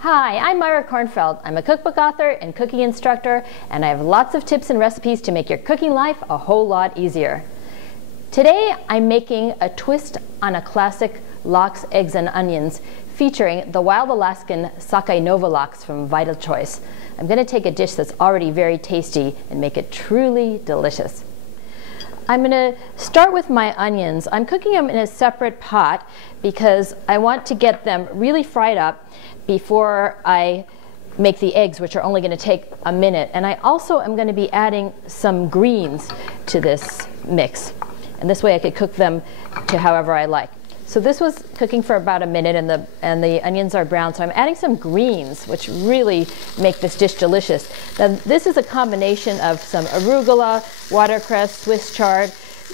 Hi, I'm Myra Kornfeld. I'm a cookbook author and cooking instructor, and I have lots of tips and recipes to make your cooking life a whole lot easier. Today, I'm making a twist on a classic lox, eggs, and onions featuring the wild Alaskan sockeye Nova lox from Vital Choice. I'm going to take a dish that's already very tasty and make it truly delicious. I'm going to start with my onions. I'm cooking them in a separate pot because I want to get them really fried up before I make the eggs, which are only going to take a minute. And I also am going to be adding some greens to this mix. And this way I could cook them to however I like. So this was cooking for about a minute, and the onions are brown. So I'm adding some greens, which really make this dish delicious. Now, this is a combination of some arugula, watercress, Swiss chard.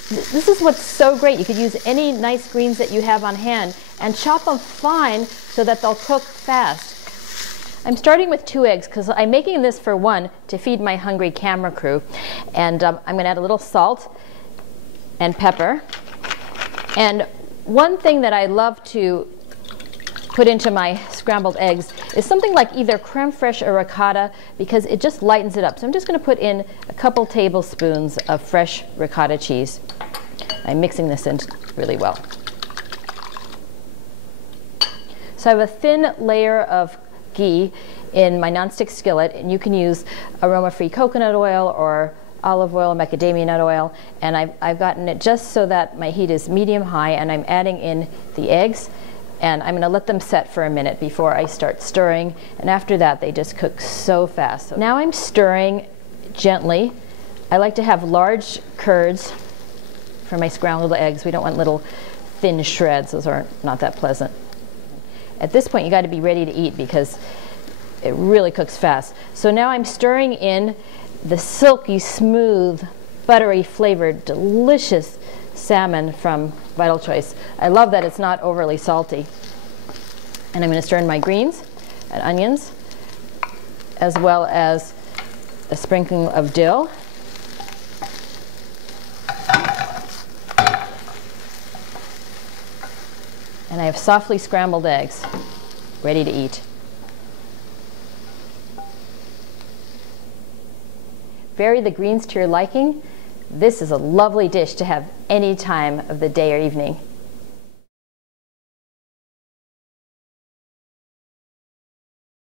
This is what's so great. You could use any nice greens that you have on hand and chop them fine so that they'll cook fast. I'm starting with 2 eggs because I'm making this for one to feed my hungry camera crew. And I'm going to add a little salt and pepper. And one thing that I love to put into my scrambled eggs is something like either crème fraiche or ricotta, because it just lightens it up. So I'm just going to put in a couple tablespoons of fresh ricotta cheese. I'm mixing this in really well. So I have a thin layer of ghee in my nonstick skillet, and you can use aroma-free coconut oil or olive oil, macadamia nut oil, and I've gotten it just so that my heat is medium high, and I'm adding in the eggs, and I'm going to let them set for a minute before I start stirring, and after that they just cook so fast. So now I'm stirring gently. I like to have large curds for my scrambled eggs. We don't want little thin shreds. Those are not that pleasant. At this point you got to be ready to eat because it really cooks fast. So now I'm stirring in the silky, smooth, buttery flavored, delicious salmon from Vital Choice. I love that it's not overly salty. And I'm going to stir in my greens and onions, as well as a sprinkling of dill. And I have softly scrambled eggs ready to eat. Vary the greens to your liking. This is a lovely dish to have any time of the day or evening.